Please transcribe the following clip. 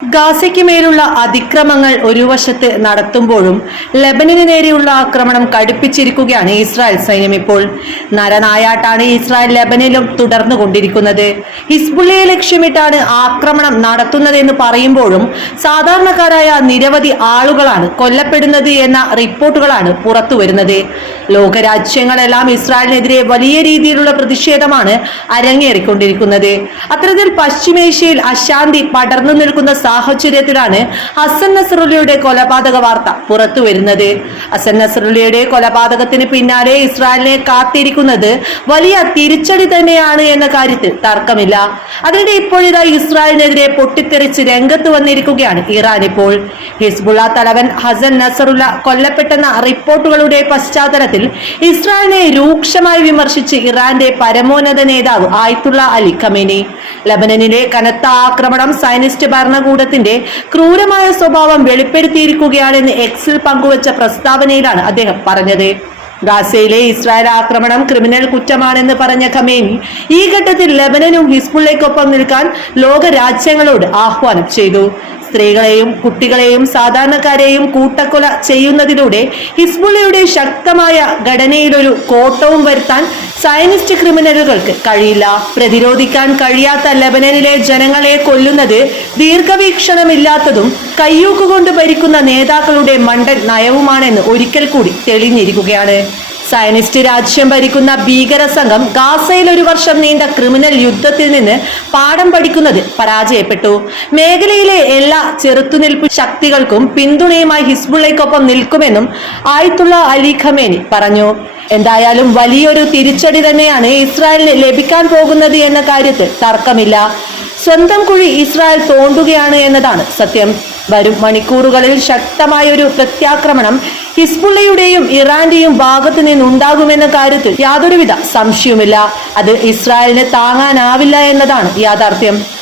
ഗാസയ്ക്ക് മേലുള്ള അതിക്രമങ്ങൾ ഒരു വശത്ത് നടത്തുമ്പോഴും ലബനന് നേരെയുള്ള ആക്രമണം കടുപ്പിച്ചിരിക്കുകയാണ് ഇസ്രായേൽ സൈന്യം ഇപ്പോൾ. നരനായാട്ടാണ് ഇസ്രായേൽ ലബനിലും തുടർന്നുകൊണ്ടിരിക്കുന്നത് ഹിസ്ബുള്ളയെ ലക്ഷ്യമിട്ടാണ് ആക്രമണം നടത്തുന്നതെന്ന് പറയുമ്പോഴും സാധാരണക്കാരായ നിരവധി ആളുകളാണ് കൊല്ലപ്പെടുന്നത് എന്ന റിപ്പോർട്ടുകളാണ് പുറത്തുവരുന്നത് ലോകരാജ്യങ്ങളെല്ലാം ഇസ്രായേലിനെതിരെ വലിയ രീതിയിലുള്ള പ്രതിഷേധമാണ് അരങ്ങേറിക്കൊണ്ടിരിക്കുന്നത്. അത്തരത്തിൽ പശ്ചിമേഷ്യയിൽ അശാന്തി പടർന്നു നിൽക്കുന്ന സാഹചര്യത്തിലാണ് ഹസൻ നസറുല്ലയുടെ കൊലപാതക വാർത്ത പുറത്തു വരുന്നത്. ഹസൻ നസറുല്ലയുടെ കൊലപാതകത്തിന് പിന്നാലെ ഇസ്രായേലിനെ കാത്തിരിക്കുന്നത് വലിയ തിരിച്ചടി തന്നെയാണ് എന്ന കാര്യത്തിൽ തർക്കമില്ല. അതിനിടെ ഇപ്പോഴിതാ ഇസ്രായേലിനെതിരെ പൊട്ടിത്തെറിച്ച് രംഗത്ത് വന്നിരിക്കുകയാണ് ഇറാൻ ഇപ്പോൾ. ഹിസ്ബുള്ള തലവൻ ഹസൻ നസറുല്ല കൊല്ലപ്പെട്ടെന്ന റിപ്പോർട്ടുകളുടെ പശ്ചാത്തലത്തിൽ ഇസ്രായേലിനെ രൂക്ഷമായി വിമർശിച്ച് ഇറാന്റെ പരമോന്നത നേതാവ് ആയിത്തുള്ള അലി ഖമേനി. ലബനനിലെ കനത്ത ആക്രമണം സൈനിസ്റ്റ് ഭരണകൂടത്തിന്റെ ക്രൂരമായ സ്വഭാവം വെളിപ്പെടുത്തിയിരിക്കുകയാണെന്ന് എക്സിൽ പങ്കുവച്ച പ്രസ്താവനയിലാണ് അദ്ദേഹം പറഞ്ഞത്. ഗാസയിലെ ഇസ്രായേൽ ആക്രമണം ക്രിമിനൽ കുറ്റമാണെന്ന് പറഞ്ഞ ഖമേനി ഈ ഘട്ടത്തിൽ ലബനനും ഹിസ്ബുള്ളയ്ക്കൊപ്പം നിൽക്കാൻ ലോക രാജ്യങ്ങളോട് ആഹ്വാനം ചെയ്തു. സ്ത്രീകളെയും കുട്ടികളെയും സാധാരണക്കാരെയും കൂട്ടക്കൊല ചെയ്യുന്നതിലൂടെ ഹിസ്ബുള്ളയുടെ ശക്തമായ ഘടനയിലൊരു കോട്ടവും വരുത്താൻ സയനിസ്റ്റ് ക്രിമിനലുകൾക്ക് കഴിയില്ല. പ്രതിരോധിക്കാൻ കഴിയാത്ത ലബനനിലെ ജനങ്ങളെ കൊല്ലുന്നത് ദീർഘവീക്ഷണമില്ലാത്തതും കയ്യൂക്കുകൊണ്ട് ഭരിക്കുന്ന നേതാക്കളുടെ മണ്ടൻ നയവുമാണെന്ന് ഒരിക്കൽ കൂടി തെളിഞ്ഞിരിക്കുകയാണ്. സയനിസ്റ്റ് രാജ്യം ഭരിക്കുന്ന ഭീകര സംഘം ഗാസയിൽ ഒരു വർഷം നീണ്ട ക്രിമിനൽ യുദ്ധത്തിൽ നിന്ന് പാഠം പഠിക്കുന്നത് പരാജയപ്പെട്ടു. മേഖലയിലെ എല്ലാ ചെറുത്തുനിൽപ്പ് ശക്തികൾക്കും പിന്തുണയുമായി ഹിസ്ബുള്ളയ്ക്കൊപ്പം നിൽക്കുമെന്നും ആയിത്തുള്ള അലി ഖമേനി പറഞ്ഞു. എന്തായാലും വലിയൊരു തിരിച്ചടി തന്നെയാണ് ഇസ്രായേലിന് ലഭിക്കാൻ പോകുന്നത് എന്ന കാര്യത്തിൽ തർക്കമില്ല. സ്വന്തം കുഴി ഇസ്രായേൽ തോണ്ടുകയാണ് എന്നതാണ് സത്യം. വരും മണിക്കൂറുകളിൽ ശക്തമായൊരു പ്രത്യാക്രമണം ഹിസ്ബുള്ളയുടെയും ഇറാന്റെയും ഭാഗത്തു നിന്നുണ്ടാകുമെന്ന കാര്യത്തിൽ യാതൊരുവിധ സംശയവുമില്ല. അത് ഇസ്രായേലിന് താങ്ങാനാവില്ല എന്നതാണ് യാഥാർത്ഥ്യം.